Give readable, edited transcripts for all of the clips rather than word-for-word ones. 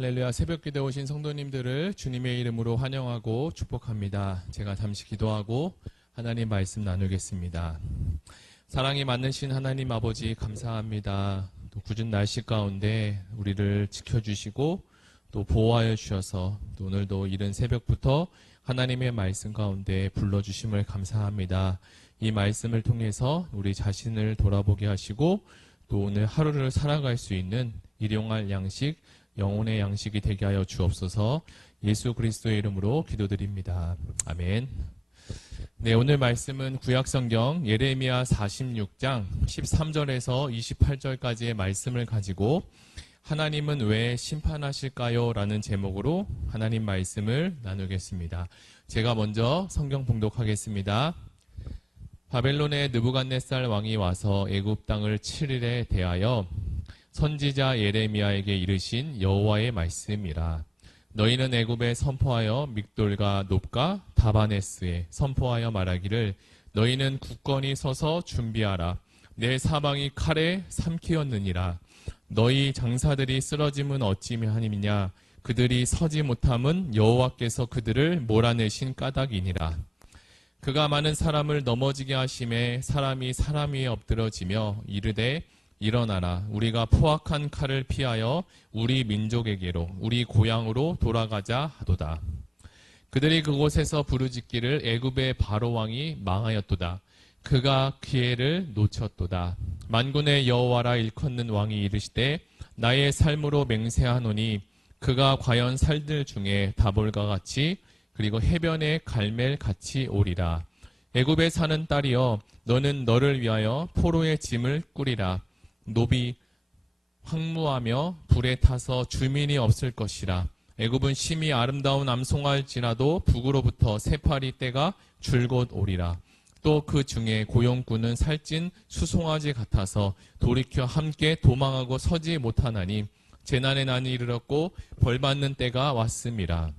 할렐루야. 새벽기도에 오신 성도님들을 주님의 이름으로 환영하고 축복합니다. 제가 잠시 기도하고 하나님 말씀 나누겠습니다. 사랑이 많으신 하나님 아버지 감사합니다. 또 굳은 날씨 가운데 우리를 지켜주시고 또 보호하여 주셔서 또 오늘도 이른 새벽부터 하나님의 말씀 가운데 불러주심을 감사합니다. 이 말씀을 통해서 우리 자신을 돌아보게 하시고 또 오늘 하루를 살아갈 수 있는 일용할 양식, 영혼의 양식이 되게 하여 주옵소서. 예수 그리스도의 이름으로 기도드립니다. 아멘. 네, 오늘 말씀은 구약성경 예레미야 46장 13절에서 28절까지의 말씀을 가지고 하나님은 왜 심판하실까요? 라는 제목으로 하나님 말씀을 나누겠습니다. 제가 먼저 성경 봉독하겠습니다. 바벨론의 느부갓네살 왕이 와서 애굽 땅을 7일에 대하여 선지자 예레미야에게 이르신 여호와의 말씀이라. 너희는 애굽에 선포하여 믹돌과 놉과 다바네스에 선포하여 말하기를 너희는 굳건히 서서 준비하라. 내 사방이 칼에 삼키었느니라. 너희 장사들이 쓰러짐은 어찌하니냐. 그들이 서지 못함은 여호와께서 그들을 몰아내신 까닭이니라. 그가 많은 사람을 넘어지게 하심에 사람이 사람 위에 엎드러지며 이르되 일어나라. 우리가 포악한 칼을 피하여 우리 민족에게로 우리 고향으로 돌아가자 하도다. 그들이 그곳에서 부르짖기를 애굽의 바로 왕이 망하였도다. 그가 기회를 놓쳤도다. 만군의 여호와라 일컫는 왕이 이르시되 나의 삶으로 맹세하노니 그가 과연 살들 중에 다볼과 같이 그리고 해변의 갈멜 같이 오리라. 애굽에 사는 딸이여 너는 너를 위하여 포로의 짐을 꾸리라. 노비 황무하며 불에 타서 주민이 없을 것이라. 애굽은 심히 아름다운 암송할지라도 북으로부터 새파리 떼가 줄곧 오리라. 또 그 중에 고용꾼은 살찐 수송아지 같아서 돌이켜 함께 도망하고 서지 못하나니 재난의 난이 이르렀고 벌받는 때가 왔음이라.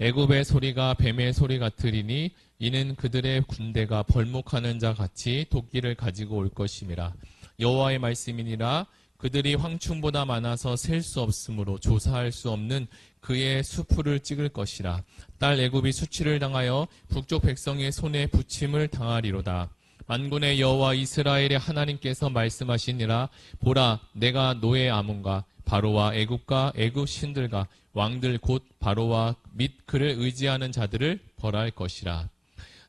애굽의 소리가 뱀의 소리 같으리니 이는 그들의 군대가 벌목하는 자 같이 도끼를 가지고 올 것임이라. 여호와의 말씀이니라. 그들이 황충보다 많아서 셀 수 없으므로 조사할 수 없는 그의 수풀을 찍을 것이라. 딸 애굽이 수치를 당하여 북쪽 백성의 손에 부침을 당하리로다. 만군의 여호와 이스라엘의 하나님께서 말씀하시니라. 보라, 내가 노예 아몬과 바로와 애굽과 애굽 신들과 왕들 곧 바로와 및 그를 의지하는 자들을 벌할 것이라.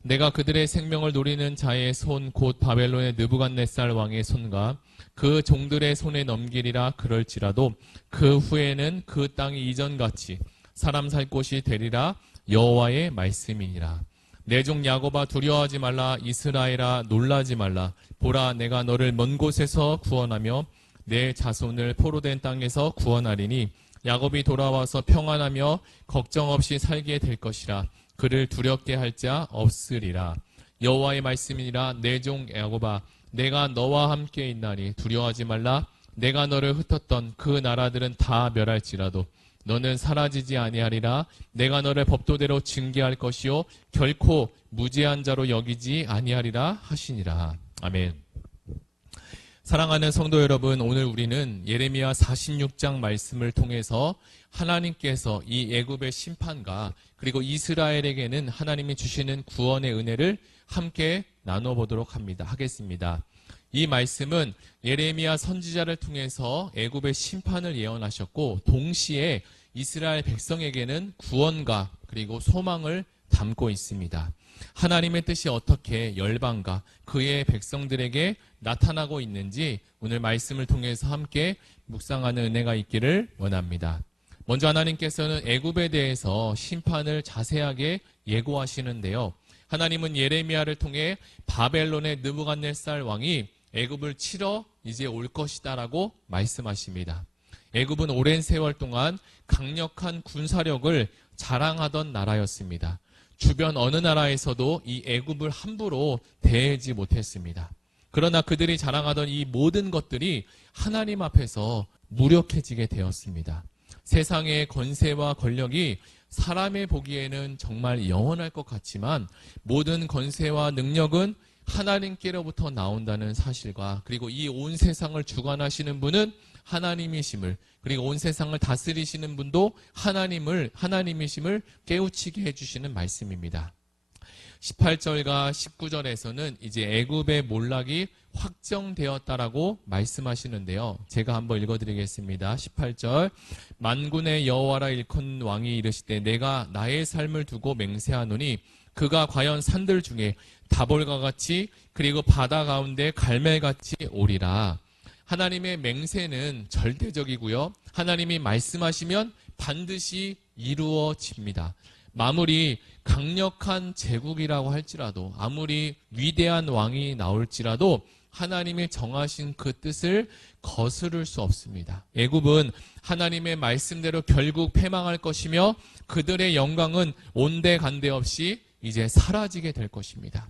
내가 그들의 생명을 노리는 자의 손 곧 바벨론의 느부갓네살 왕의 손과 그 종들의 손에 넘기리라. 그럴지라도 그 후에는 그 땅이 이전같이 사람 살 곳이 되리라. 여호와의 말씀이니라. 내 종 야곱아 두려워하지 말라. 이스라엘아 놀라지 말라. 보라, 내가 너를 먼 곳에서 구원하며 내 자손을 포로된 땅에서 구원하리니 야곱이 돌아와서 평안하며 걱정 없이 살게 될 것이라. 그를 두렵게 할 자 없으리라. 여호와의 말씀이니라. 내 종 야곱아 내가 너와 함께 있나니 두려워하지 말라. 내가 너를 흩었던 그 나라들은 다 멸할지라도 너는 사라지지 아니하리라. 내가 너를 법도대로 징계할 것이요 결코 무죄한 자로 여기지 아니하리라 하시니라. 아멘. 사랑하는 성도 여러분, 오늘 우리는 예레미야 46장 말씀을 통해서 하나님께서 이 애굽의 심판과 그리고 이스라엘에게는 하나님이 주시는 구원의 은혜를 함께 나눠보도록 하겠습니다. 이 말씀은 예레미야 선지자를 통해서 애굽의 심판을 예언하셨고 동시에 이스라엘 백성에게는 구원과 그리고 소망을 담고 있습니다. 하나님의 뜻이 어떻게 열방과 그의 백성들에게 나타나고 있는지 오늘 말씀을 통해서 함께 묵상하는 은혜가 있기를 원합니다. 먼저 하나님께서는 애굽에 대해서 심판을 자세하게 예고하시는데요. 하나님은 예레미야를 통해 바벨론의 느부갓네살 왕이 애굽을 치러 이제 올 것이다라고 말씀하십니다. 애굽은 오랜 세월 동안 강력한 군사력을 자랑하던 나라였습니다. 주변 어느 나라에서도 이 애굽을 함부로 대하지 못했습니다. 그러나 그들이 자랑하던 이 모든 것들이 하나님 앞에서 무력해지게 되었습니다. 세상의 권세와 권력이 사람의 보기에는 정말 영원할 것 같지만 모든 권세와 능력은 하나님께로부터 나온다는 사실과 그리고 이 온 세상을 주관하시는 분은 하나님이심을, 그리고 온 세상을 다스리시는 분도 하나님이심을 깨우치게 해주시는 말씀입니다. 18절과 19절에서는 이제 애굽의 몰락이 확정되었다라고 말씀하시는데요. 제가 한번 읽어드리겠습니다. 18절, 만군의 여호와라 일컫는 왕이 이르시되 내가 나의 삶을 두고 맹세하노니 그가 과연 산들 중에 다볼과 같이 그리고 바다 가운데 갈멜같이 오리라. 하나님의 맹세는 절대적이고요. 하나님이 말씀하시면 반드시 이루어집니다. 아무리 강력한 제국이라고 할지라도, 아무리 위대한 왕이 나올지라도 하나님이 정하신 그 뜻을 거스를 수 없습니다. 애굽은 하나님의 말씀대로 결국 패망할 것이며 그들의 영광은 온데간데 없이 이제 사라지게 될 것입니다.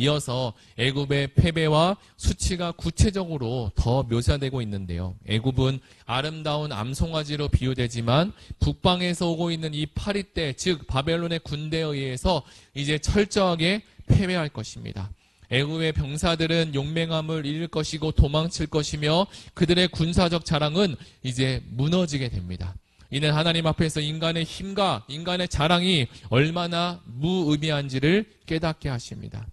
이어서 애굽의 패배와 수치가 구체적으로 더 묘사되고 있는데요. 애굽은 아름다운 암송아지로 비유되지만 북방에서 오고 있는 이 파리떼, 즉 바벨론의 군대에 의해서 이제 철저하게 패배할 것입니다. 애굽의 병사들은 용맹함을 잃을 것이고 도망칠 것이며 그들의 군사적 자랑은 이제 무너지게 됩니다. 이는 하나님 앞에서 인간의 힘과 인간의 자랑이 얼마나 무의미한지를 깨닫게 하십니다.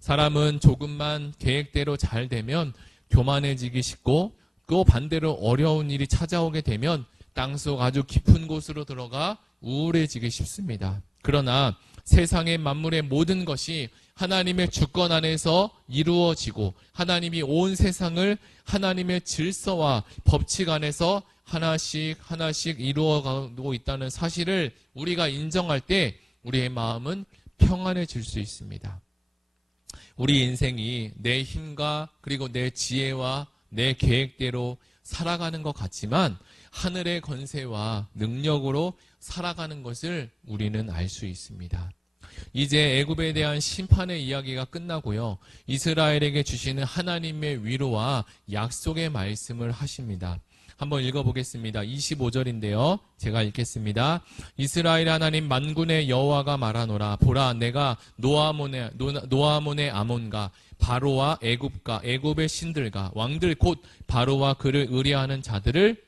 사람은 조금만 계획대로 잘 되면 교만해지기 쉽고, 또 반대로 어려운 일이 찾아오게 되면 땅속 아주 깊은 곳으로 들어가 우울해지기 쉽습니다. 그러나 세상의 만물의 모든 것이 하나님의 주권 안에서 이루어지고 하나님이 온 세상을 하나님의 질서와 법칙 안에서 하나씩 이루어가고 있다는 사실을 우리가 인정할 때 우리의 마음은 평안해질 수 있습니다. 우리 인생이 내 힘과 그리고 내 지혜와 내 계획대로 살아가는 것 같지만 하늘의 권세와 능력으로 살아가는 것을 우리는 알 수 있습니다. 이제 애굽에 대한 심판의 이야기가 끝나고요. 이스라엘에게 주시는 하나님의 위로와 약속의 말씀을 하십니다. 한번 읽어보겠습니다. 25절인데요. 제가 읽겠습니다. 이스라엘 하나님 만군의 여호와가 말하노라. 보라, 내가 노아몬의 아몬과 바로와 애굽의 신들과 왕들 곧 바로와 그를 의뢰하는 자들을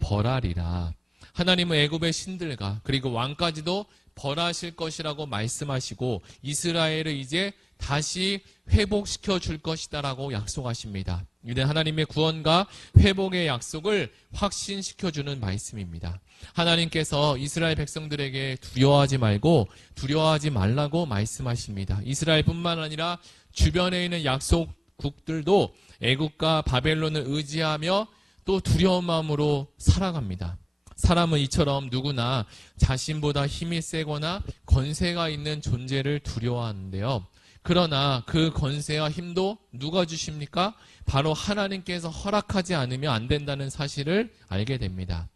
벌하리라. 하나님은 애굽의 신들과 그리고 왕까지도 벌하실 것이라고 말씀하시고 이스라엘을 이제 다시 회복시켜 줄 것이다라고 약속하십니다. 이는 하나님의 구원과 회복의 약속을 확신시켜 주는 말씀입니다. 하나님께서 이스라엘 백성들에게 두려워하지 말라고 말씀하십니다. 이스라엘뿐만 아니라 주변에 있는 약속국들도 애굽과 바벨론을 의지하며 또 두려운 마음으로 살아갑니다. 사람은 이처럼 누구나 자신보다 힘이 세거나 권세가 있는 존재를 두려워하는데요. 그러나 그 권세와 힘도 누가 주십니까? 바로 하나님께서 허락하지 않으면 안 된다는 사실을 알게 됩니다.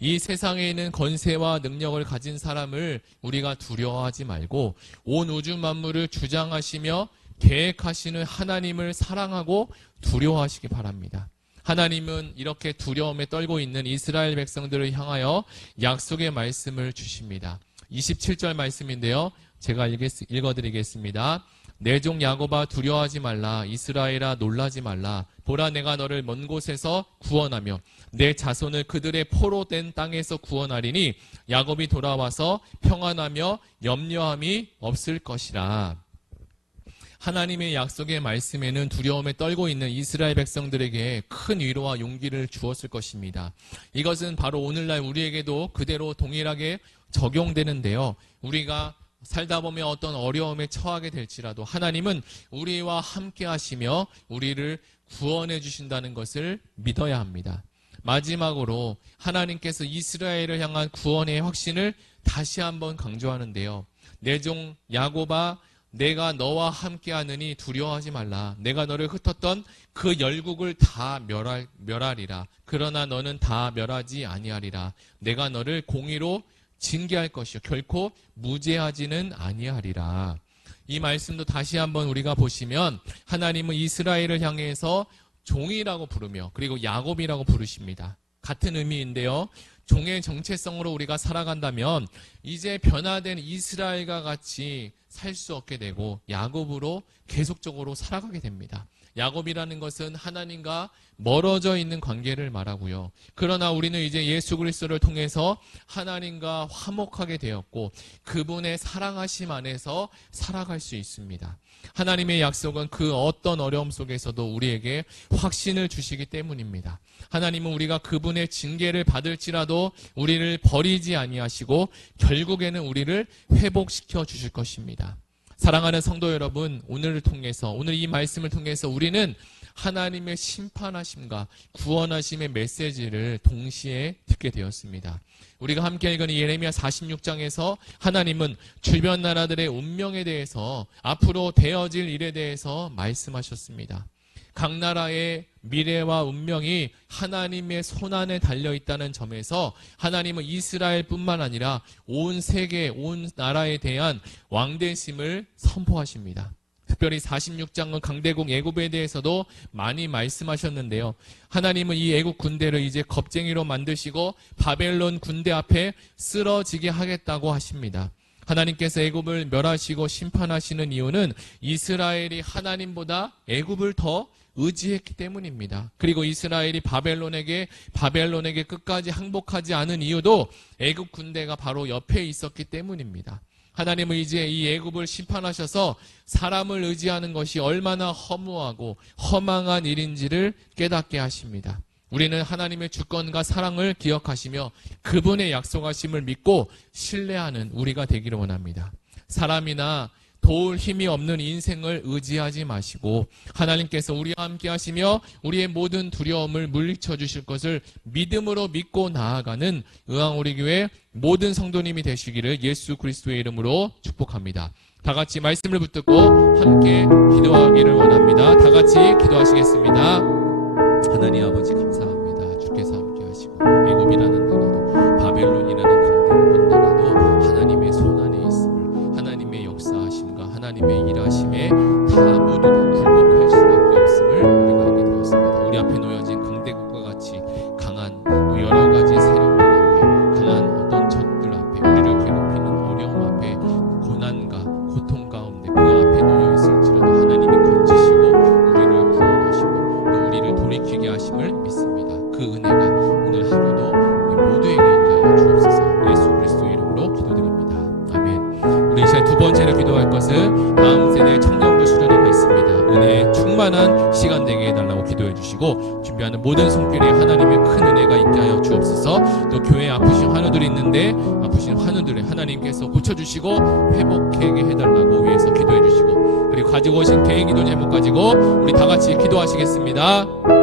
이 세상에 있는 권세와 능력을 가진 사람을 우리가 두려워하지 말고 온 우주 만물을 주장하시며 계획하시는 하나님을 사랑하고 두려워하시기 바랍니다. 하나님은 이렇게 두려움에 떨고 있는 이스라엘 백성들을 향하여 약속의 말씀을 주십니다. 27절 말씀인데요. 제가 읽어드리겠습니다. 내 종 야곱아 두려워하지 말라. 이스라엘아 놀라지 말라. 보라, 내가 너를 먼 곳에서 구원하며 내 자손을 그들의 포로된 땅에서 구원하리니 야곱이 돌아와서 평안하며 염려함이 없을 것이라. 하나님의 약속의 말씀에는 두려움에 떨고 있는 이스라엘 백성들에게 큰 위로와 용기를 주었을 것입니다. 이것은 바로 오늘날 우리에게도 그대로 동일하게 적용되는데요. 우리가 살다 보면 어떤 어려움에 처하게 될지라도 하나님은 우리와 함께 하시며 우리를 구원해 주신다는 것을 믿어야 합니다. 마지막으로 하나님께서 이스라엘을 향한 구원의 확신을 다시 한번 강조하는데요. 내 종 야곱아 내가 너와 함께하느니 두려워하지 말라. 내가 너를 흩었던 그 열국을 다 멸하리라. 그러나 너는 다 멸하지 아니하리라. 내가 너를 공의로 징계할 것이요 결코 무죄하지는 아니하리라. 이 말씀도 다시 한번 우리가 보시면 하나님은 이스라엘을 향해서 종이라고 부르며 그리고 야곱이라고 부르십니다. 같은 의미인데요. 종의 정체성으로 우리가 살아간다면 이제 변화된 이스라엘과 같이 살 수 없게 되고 야곱으로 계속적으로 살아가게 됩니다. 야곱이라는 것은 하나님과 멀어져 있는 관계를 말하고요. 그러나 우리는 이제 예수 그리스도를 통해서 하나님과 화목하게 되었고 그분의 사랑하심 안에서 살아갈 수 있습니다. 하나님의 약속은 그 어떤 어려움 속에서도 우리에게 확신을 주시기 때문입니다. 하나님은 우리가 그분의 징계를 받을지라도 우리를 버리지 아니하시고 결국에는 우리를 회복시켜 주실 것입니다. 사랑하는 성도 여러분, 오늘 이 말씀을 통해서 우리는 하나님의 심판하심과 구원하심의 메시지를 동시에 듣게 되었습니다. 우리가 함께 읽은 예레미야 46장에서 하나님은 주변 나라들의 운명에 대해서 앞으로 되어질 일에 대해서 말씀하셨습니다. 각 나라의 미래와 운명이 하나님의 손안에 달려있다는 점에서 하나님은 이스라엘뿐만 아니라 온 세계, 온 나라에 대한 왕대심을 선포하십니다. 특별히 46장은 강대국 애굽에 대해서도 많이 말씀하셨는데요. 하나님은 이 애굽 군대를 이제 겁쟁이로 만드시고 바벨론 군대 앞에 쓰러지게 하겠다고 하십니다. 하나님께서 애굽을 멸하시고 심판하시는 이유는 이스라엘이 하나님보다 애굽을 더 의지했기 때문입니다. 그리고 이스라엘이 바벨론에게 끝까지 항복하지 않은 이유도 애굽 군대가 바로 옆에 있었기 때문입니다. 하나님은 이제 이 애굽을 심판하셔서 사람을 의지하는 것이 얼마나 허무하고 허망한 일인지를 깨닫게 하십니다. 우리는 하나님의 주권과 사랑을 기억하시며 그분의 약속하심을 믿고 신뢰하는 우리가 되기를 원합니다. 사람이나 도울 힘이 없는 인생을 의지하지 마시고 하나님께서 우리와 함께 하시며 우리의 모든 두려움을 물리쳐 주실 것을 믿음으로 믿고 나아가는 의왕우리 교회 모든 성도님이 되시기를 예수 그리스도의 이름으로 축복합니다. 다 같이 말씀을 붙들고 함께 기도하기를 원합니다. 다 같이 기도하시겠습니다. 하나님 아버지 감사합니다. 주께서 함께 하시고 애굽이라는 나라도 바벨론이라는 강대국인 나라도 하나님의 손안에 있음을, 하나님의 역사하심과 하나님의 일하심에 다 모두 굴복할 수밖에 없음을 우리가 알게 되었습니다. 우리 앞에 놓여진 강대국과 같이 강한 여러 가지 세력들 앞에, 강한 어떤 적들 앞에, 우리를 괴롭히는 어려움 앞에, 고난과 고통 가운데 그 앞에 놓여 있을지라도 하나님이 건지시고 우리를 구원하시고 또 우리를 돌이키게 하심을 믿습니다. 그 은혜가 오늘 하루도 우리 모두에게 있게 하여 주옵소서. 예수 그리스도의 이름으로 기도드립니다. 아멘. 우리 이제 두 번째로 기도할 것은 다음 세대 청년부 수련회가 있습니다. 은혜에 충만한 시간 되게 해달라고 기도해 주시고 준비하는 모든 손길에 하나님의 큰 은혜가 있게 하여 주옵소서. 또 교회에 아프신 환우들이 있는데 아프신 환우들을 하나님께서 고쳐주시고 회복하게 해달라고 위해서 기도해 주시고, 그리고 가지고 오신 개인 기도 제목 가지고 우리 다 같이 기도하시겠습니다.